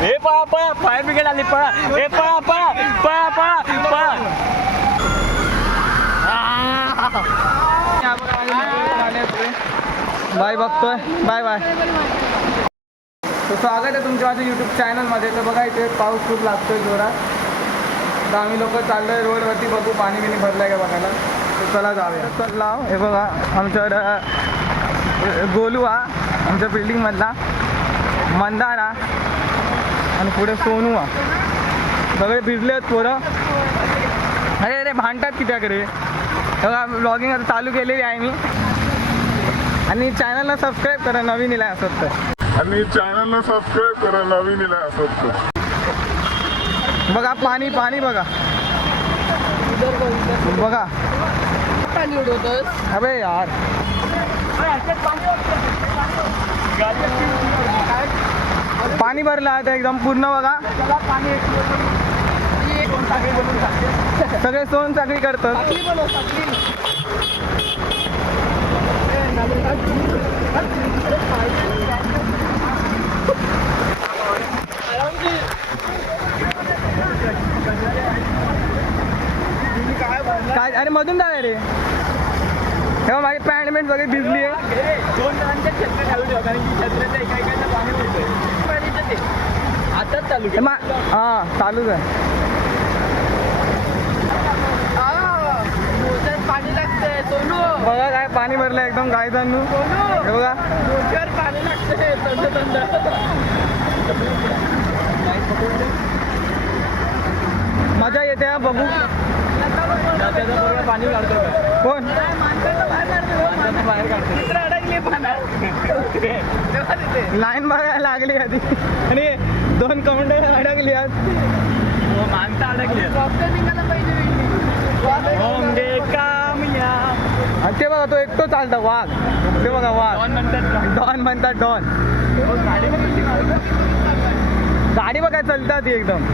हे पळा पळा फायर ब्रिगेड आली पळा हे पळा पळा पळा पळा पळा बाय बघतोय बाय बाय. तर स्वागत आहे तुमच्या माझ्या यूट्यूब चॅनलमध्ये. तर बघा इथे पाऊस खूप लागतोय जोरात. तर आम्ही लोक चाललोय रोडवरती, बघू पाणी बिणी भरलं आहे का बघायला. तर चला जाऊया. तर लाव हे बघा आमच्याकडं गोलू हा आमच्या बिल्डिंगमधला, मंदारा आणि पुढे सोनू हा. सगळे भिजले आहेत पोरं. अरे अरे भांडतात किती कडे. बघा ब्लॉगिंग आता चालू केलेली आहे मी. आणि चॅनलला सबस्क्राईब करा नवीन इला असत तर. आणि चॅनलला सबस्क्राईब करा नवीन इला असत तर. बघा पाणी पाणी बघा बघा पाणी उडवतोस. अबे यार पाणी भरलं आता एकदम पूर्ण. बघा सगळे सोन चाकरी करतात. काय अरे मधून जाणार रे. तेव्हा माझी पॅन्ट मेंट वगैरे भिजली आहे. 2 जणांच्या छत्र्या घालून ठेवा कारण की छत्र्याचं एका पाणी उडतंय. आताच चालू हां चालूच आहे. पाणी लागतंय सोनू. बघा काय पाणी भरलं एकदम गायदांनू. हे बघा डोक्यावर पाणी लागतंय थंड थंड. मजा येते हा बघू. पाणी काढतो कोण बाहेर काढतो. लाईन बघायला लागली आधी आणि 2 कमेंट अडकली आज. माणसं अडकली निघायला पाहिजे. होंगे कामयाब. आणि ते बघा तो एकटो चालता वाघ. ते बघा वाघ डॉन म्हणतात डॉन. गाडी बघा चालतात ती एकदम.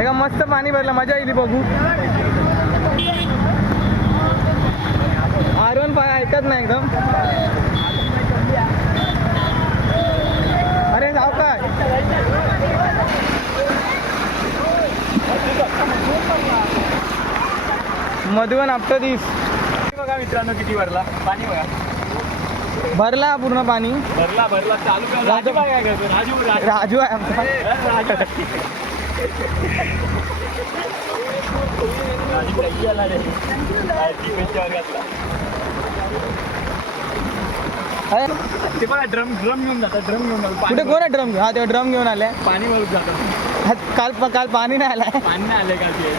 एका मस्त पाणी भरलं मजा येईल बघू. आरवन पाय ऐकत नाही एकदम. अरे जाऊ काय मधुवन आपटा दिस. बघा मित्रांनो किती भरला पाणी. बघा भरला पूर्ण पाणी. भरला भरला चालू कर. राजू काय करतो. राजू राजू आहे आमचा. अरे ते बघा ड्रम घेऊन जातात. ड्रम घेऊन जातात. कुठे कोण आहे ड्रम घेऊन. हा ते ड्रम घेऊन आले. पाणी भरून जातात. काल पाणी नाही आलाय. पाणी नाही आले का ते.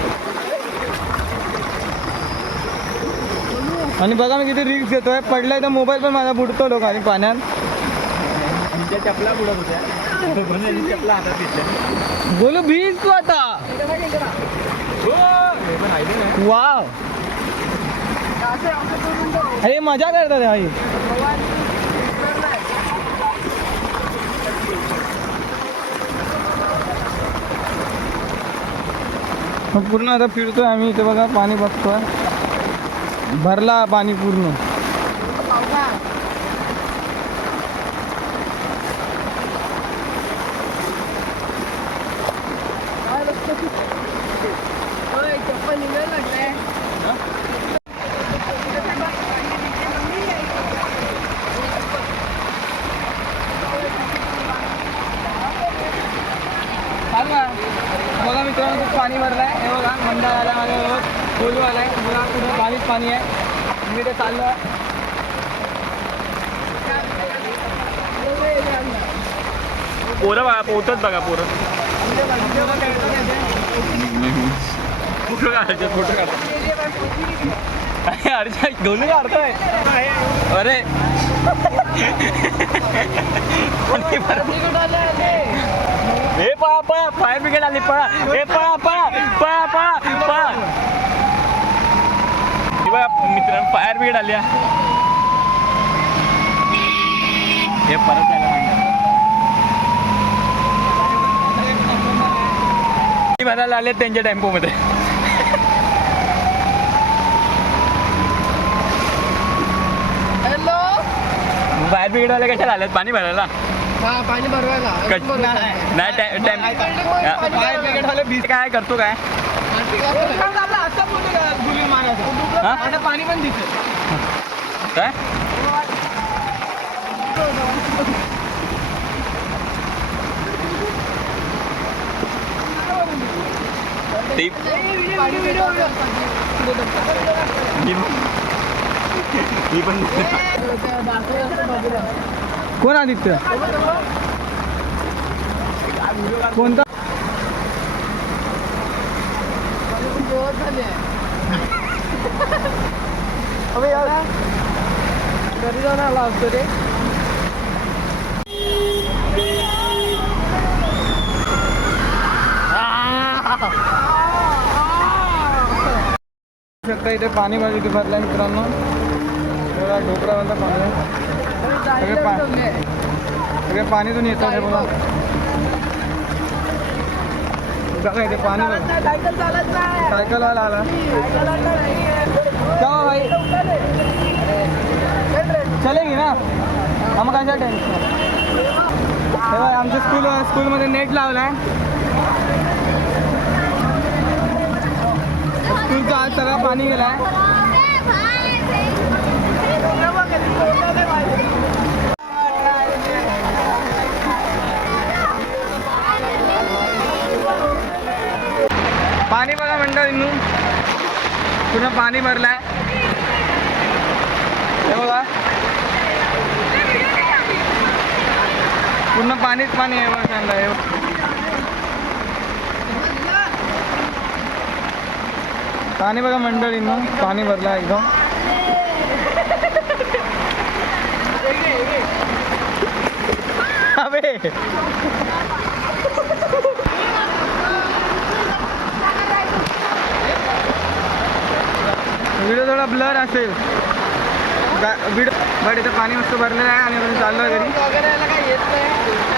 आणि बघा मी किती रिक्स घेतोय. पडलाय तर मोबाईल पण माझा बुडतो लोकांनी पाण्यात. त्या चपला बुडत होत्या. चपला हातात घेतल्या. बोलू भीज तू आता. वाव अरे मजा करतात भाई. पूर्ण आता फिरतोय आम्ही इथे. बघा पाणी बघतोय. भरला पाणी पूर्ण. चप्पल निघायला लागलाय. बघा मित्रांनो खूप पाणी भरलाय. हे बघा मंदार आला माझ्याबरोबर. गोलू आलाय. बघा पुढे पाणीच पाणी आहे. मी ते चाललो. पोरं बघा पोहतात बघा पोरं. फोटो काढायचे फोटो काढायचे. अरे घेऊन काढतोय. अरे हे पळा पळा फायर ब्रिगेड आली पळा हे पळा पळा पळा पळा पळा. हे बघा मित्रांनो फायर ब्रिगेड आली. हे परत भरायला आले त्यांच्या टेम्पोमध्ये. हॅलो फायर ब्रिगेडवाले कशाला आलेत पाणी भरायला. हा पाणी भरवायला नाही पाय बिघडवले बीज काय करतो काय असं गुली मारायचं हा? आता पाणी पण दिसत काय ती ही पण कोण आदित्य कोणता घरी जाऊन आला असतो रे शकता इथे पाणी बाजू की भरलं मित्रांनो बघा ढोकळावाला पाणी आहे. सगळे पाणीतून येतात हे बघा बघा इथे पाणी बघा सायकल चालत नाही सायकलवाला आला जाओ भाई चलेगी ना मग कशा टेन्शन हे बघा आमच्या स्कूलमध्ये नेट लावला आहे स्कूलचं आज सगळं पाणी गेला आहे पाणी बघा मंडळींनो पूर्ण पाणी भरलं आहे हे बघा पूर्ण पाणीच पाणी आहे बघा सांगा हे पाणी बघा मंडळींनो पाणी भरलं आहे एकदम अबे व्हिडिओ थोडा ब्लर असेल बट इथं पाणी मस्त भरलेलं आहे आणि आपण चाललो आहे घरी वगैरे याला काही येत नाही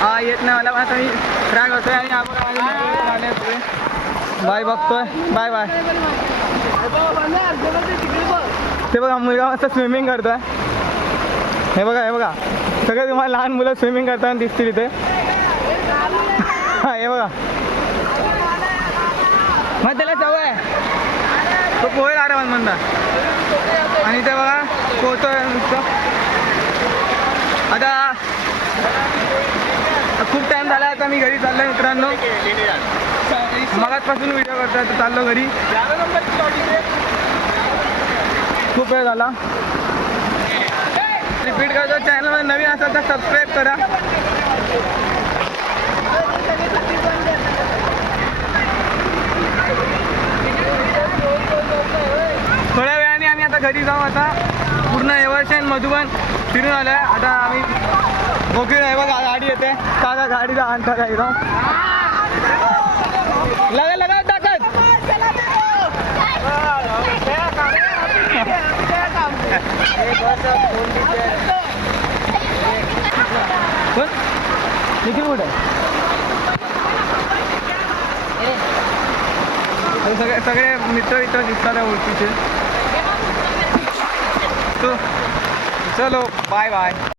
हा येत नाही मला आता मी ट्रॅक होतोय आणि आपण बाय बघतोय बाय बाय ते बघा मुलगा मस्त स्विमिंग करतोय हे बघा सगळे तुम्हाला लहान मुलं स्विमिंग करताना दिसतील इथे हा हे बघा मग त्याला सवय आहे तो पोहेल आरामात म्हणता आणि ते बघा पोहतोय नुसतं आता खूप टाइम झाला आता मी घरी चाललोय मित्रांनो मगाचपासून व्हिडिओ करतोय तर चाललो घरी खूप वेळ झाला रिपीट करतो चॅनलमध्ये नवीन असेल तर सबस्क्राईब करा थोड्या वेळाने आम्ही आता घरी जाऊ आता पूर्ण एव्हरशेन मधुबन फिरून आलो आहे आता आम्ही बोकीड आहे बघा गाडी येते काका गाडीला आणता काय जाऊ लगा टाकत कोण निखिल कुठे सगळे मित्र दिसतात ओळखीचे चलो बाय बाय